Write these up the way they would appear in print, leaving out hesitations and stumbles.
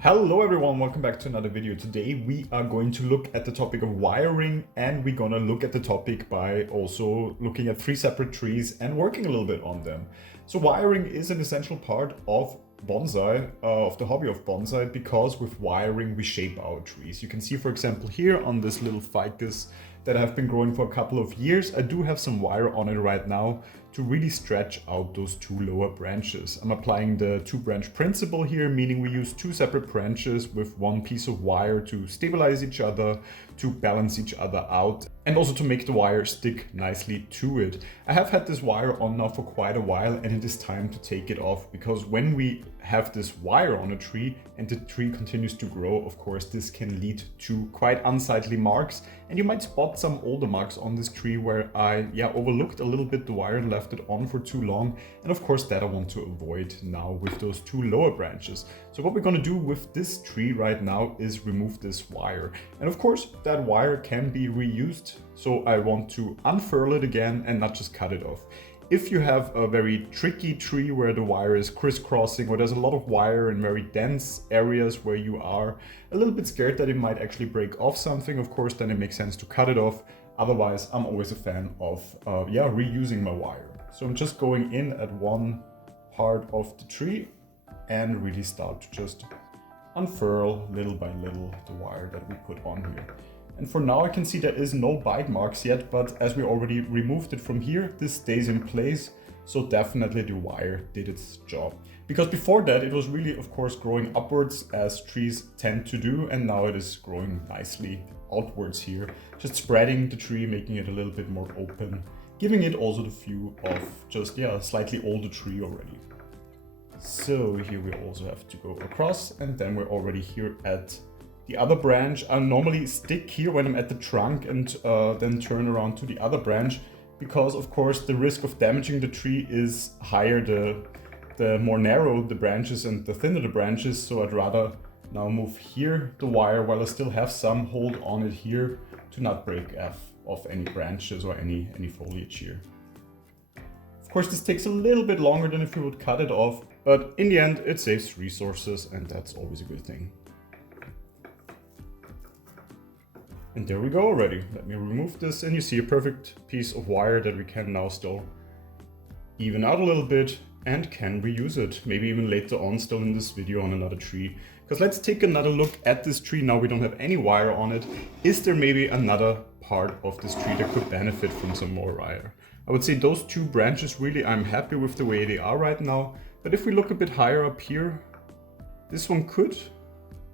Hello everyone, welcome back to another video. Today we are going to look at the topic of wiring, and we're gonna look at the topic by also looking at three separate trees and working a little bit on them. So wiring is an essential part of bonsai, of the hobby of bonsai, because with wiring we shape our trees. You can see, for example, here on this little ficus that have been growing for a couple of years, I do have some wire on it right now to really stretch out those two lower branches. I'm applying the two-branch principle here, meaning we use two separate branches with one piece of wire to stabilize each other, to balance each other out, and also to make the wire stick nicely to it. I have had this wire on now for quite a while, and it is time to take it off, because when we have this wire on a tree and the tree continues to grow, of course, this can lead to quite unsightly marks. And you might spot some older marks on this tree where I overlooked a little bit the wire and left it on for too long. And of course that I want to avoid now with those two lower branches. So what we're going to do with this tree right now is remove this wire. And of course that wire can be reused. So I want to unfurl it again and not just cut it off. If you have a very tricky tree where the wire is crisscrossing, or there's a lot of wire in very dense areas where you are a little bit scared that it might actually break off something, of course, then it makes sense to cut it off. Otherwise, I'm always a fan of reusing my wire. So I'm just going in at one part of the tree and really start to just unfurl little by little the wire that we put on here. And for now I can see there is no bite marks yet, but as we already removed it from here, this stays in place. So definitely the wire did its job. Because before that it was really, of course, growing upwards as trees tend to do, and now it is growing nicely outwards here. Just spreading the tree, making it a little bit more open, giving it also the view of just a slightly older tree already. So here we also have to go across, and then we're already here at the other branch. I normally stick here when I'm at the trunk and then turn around to the other branch, because of course the risk of damaging the tree is higher the more narrow the branches and the thinner the branches. So I'd rather now move here the wire while I still have some hold on it here to not break off any branches or any foliage here. Of course this takes a little bit longer than if you would cut it off, but in the end it saves resources, and that's always a good thing. And there we go already. Let me remove this, and you see a perfect piece of wire that we can now still even out a little bit and can reuse it. Maybe even later on still in this video on another tree. Because let's take another look at this tree. Now we don't have any wire on it. Is there maybe another part of this tree that could benefit from some more wire? I would say those two branches, really, I'm happy with the way they are right now. But if we look a bit higher up here, this one could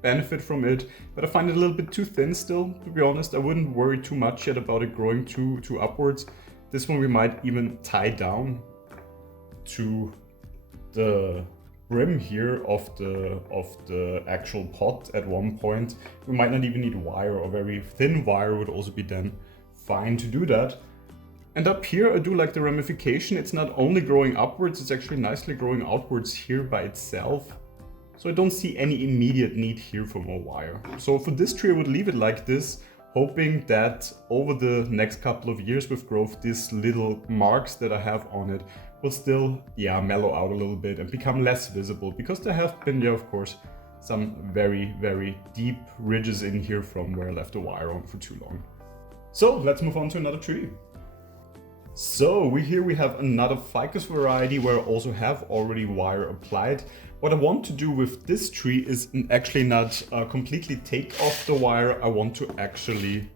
benefit from it, but I find it a little bit too thin still, to be honest. I wouldn't worry too much yet about it growing too upwards. This one we might even tie down to the brim here of the actual pot at one point. We might not even need wire, or very thin wire would also be then fine to do that. And up here I do like the ramification. It's not only growing upwards, it's actually nicely growing outwards here by itself. So I don't see any immediate need here for more wire. So for this tree I would leave it like this, hoping that over the next couple of years with growth, these little marks that I have on it will still mellow out a little bit and become less visible, because there have been of course some very deep ridges in here from where I left the wire on for too long. So let's move on to another tree. So here we have another ficus variety where I also have already wire applied. What I want to do with this tree is actually not completely take off the wire. I want to actually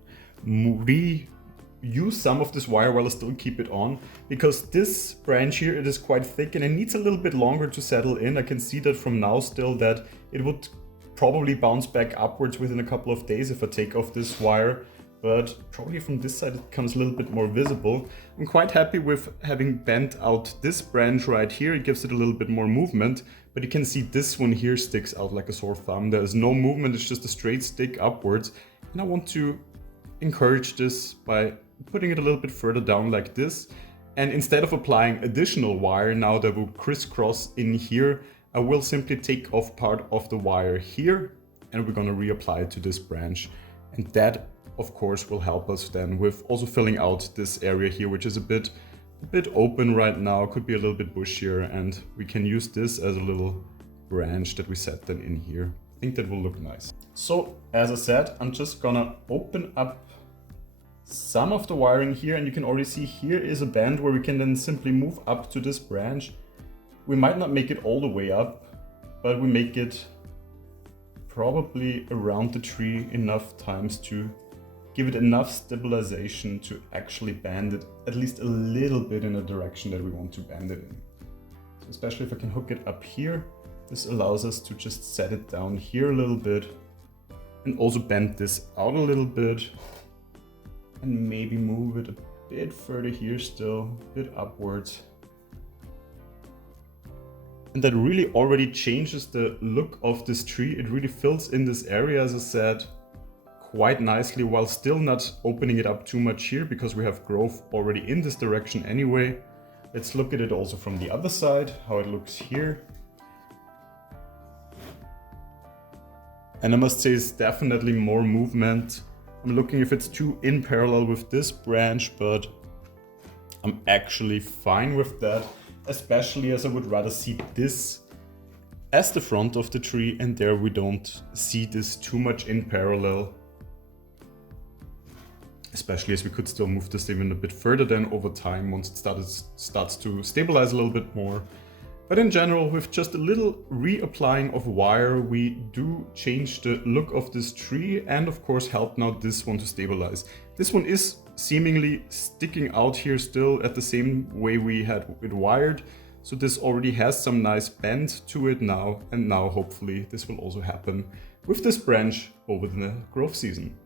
reuse some of this wire while I still keep it on, because this branch here, it is quite thick and it needs a little bit longer to settle in. I can see that from now still that it would probably bounce back upwards within a couple of days if I take off this wire. But probably from this side it becomes a little bit more visible. I'm quite happy with having bent out this branch right here. It gives it a little bit more movement, but you can see this one here sticks out like a sore thumb. There is no movement, it's just a straight stick upwards. And I want to encourage this by putting it a little bit further down like this. And instead of applying additional wire now that will crisscross in here, I will simply take off part of the wire here, and we're going to reapply it to this branch. And that of course will help us then with also filling out this area here, which is a bit open right now, could be a little bit bushier, and we can use this as a little branch that we set then in here. I think that will look nice. So as I said, I'm just gonna open up some of the wiring here, and you can already see here is a band where we can then simply move up to this branch. We might not make it all the way up, but we make it probably around the tree enough times to give it enough stabilization to actually bend it at least a little bit in a direction that we want to bend it in. So especially if I can hook it up here, this allows us to just set it down here a little bit and also bend this out a little bit and maybe move it a bit further here still, a bit upwards. And that really already changes the look of this tree. It really fills in this area, as I said, quite nicely while still not opening it up too much here because we have growth already in this direction anyway. Let's look at it also from the other side, how it looks here. And I must say it's definitely more movement. I'm looking if it's too in parallel with this branch, but I'm actually fine with that, especially as I would rather see this as the front of the tree, and there we don't see this too much in parallel. Especially as we could still move this even a bit further then over time once it starts to stabilize a little bit more. But in general, with just a little reapplying of wire, we do change the look of this tree and of course help now this one to stabilize. This one is seemingly sticking out here still at the same way we had it wired. So this already has some nice bend to it now, and now hopefully this will also happen with this branch over the growth season.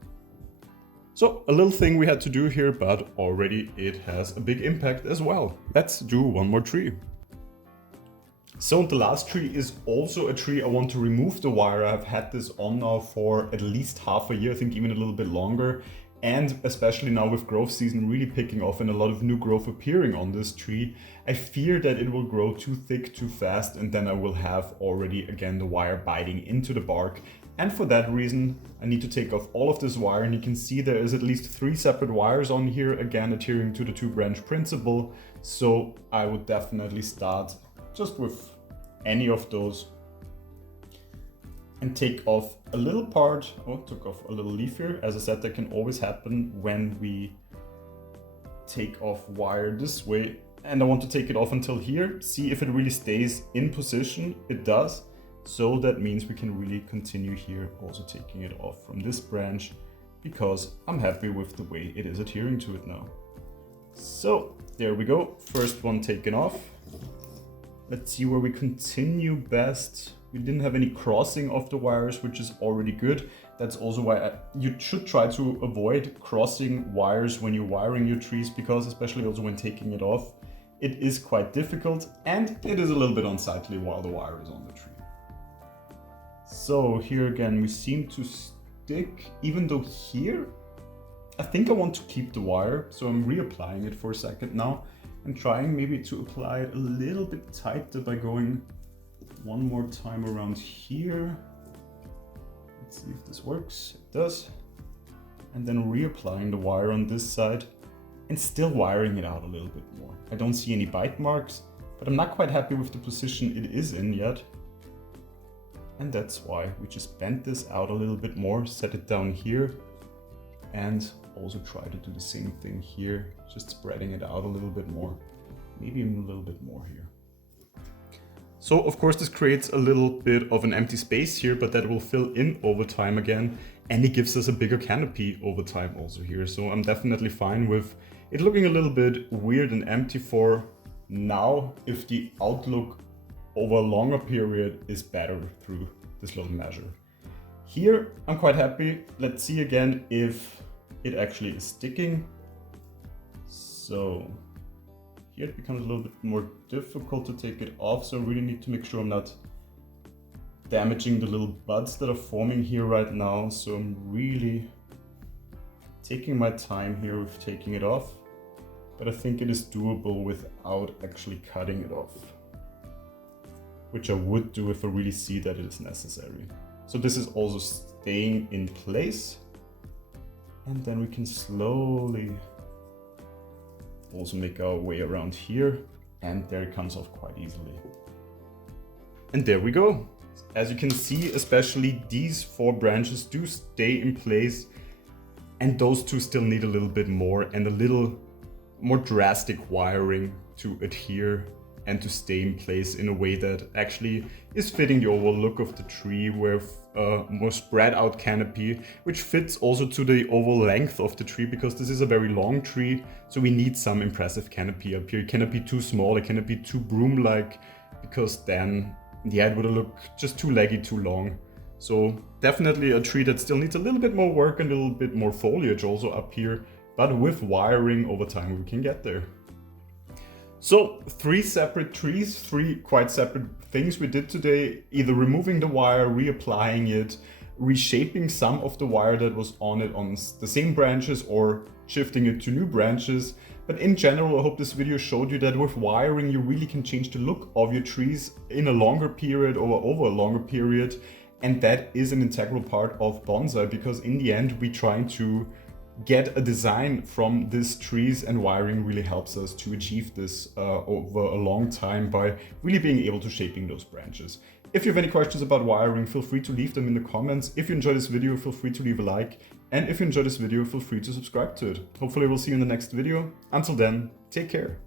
So a little thing we had to do here, but already it has a big impact as well. Let's do one more tree. So the last tree is also a tree I want to remove the wire. I've had this on now for at least half a year, I think even a little bit longer. And especially now with growth season really picking off and a lot of new growth appearing on this tree, I fear that it will grow too thick too fast, and then I will have already again the wire biting into the bark. And for that reason, I need to take off all of this wire, and you can see there is at least 3 separate wires on here, again adhering to the 2-branch principle. So I would definitely start just with any of those and take off a little part. Oh, took off a little leaf here. As I said, that can always happen when we take off wire this way. And I want to take it off until here, see if it really stays in position. It does. So that means we can really continue here, also taking it off from this branch because I'm happy with the way it is adhering to it now. So there we go. First one taken off. Let's see where we continue best. We didn't have any crossing of the wires, which is already good. That's also why you should try to avoid crossing wires when you're wiring your trees, because especially also when taking it off, it is quite difficult and it is a little bit unsightly while the wire is on the tree. So here again, we seem to stick, even though here, I think I want to keep the wire. So I'm reapplying it for a second now and trying maybe to apply it a little bit tighter by going one more time around here. Let's see if this works. It does. And then reapplying the wire on this side and still wiring it out a little bit more. I don't see any bite marks, but I'm not quite happy with the position it is in yet. And that's why we just bend this out a little bit more, set it down here, and also try to do the same thing here, just spreading it out a little bit more, maybe even a little bit more here. So of course this creates a little bit of an empty space here, but that will fill in over time again, and it gives us a bigger canopy over time also here. So I'm definitely fine with it looking a little bit weird and empty for now, if the outlook over a longer period is better through this little measure. Here I'm quite happy. Let's see again if it actually is sticking. So here it becomes a little bit more difficult to take it off, so I really need to make sure I'm not damaging the little buds that are forming here right now. So I'm really taking my time here with taking it off, but I think it is doable without actually cutting it off, which I would do if I really see that it is necessary. So this is also staying in place, and then we can slowly also make our way around here, and there it comes off quite easily. And there we go. As you can see, especially these 4 branches do stay in place, and those 2 still need a little bit more and a little more drastic wiring to adhere and to stay in place in a way that actually is fitting the overall look of the tree, with a more spread out canopy, which fits also to the overall length of the tree, because this is a very long tree, so we need some impressive canopy up here. It cannot be too small, it cannot be too broom-like, because then, yeah, it would look just too leggy, too long. So definitely a tree that still needs a little bit more work and a little bit more foliage also up here, but with wiring over time we can get there. So 3 separate trees, 3 quite separate things we did today, either removing the wire, reapplying it, reshaping some of the wire that was on it on the same branches, or shifting it to new branches. But in general, I hope this video showed you that with wiring you really can change the look of your trees in a longer period or over a longer period. And that is an integral part of bonsai, because in the end we're trying to get a design from these trees, and wiring really helps us to achieve this over a long time by really being able to shaping those branches. If you have any questions about wiring, feel free to leave them in the comments. If you enjoyed this video, feel free to leave a like. And if you enjoyed this video, feel free to subscribe to it. Hopefully we'll see you in the next video. Until then, take care.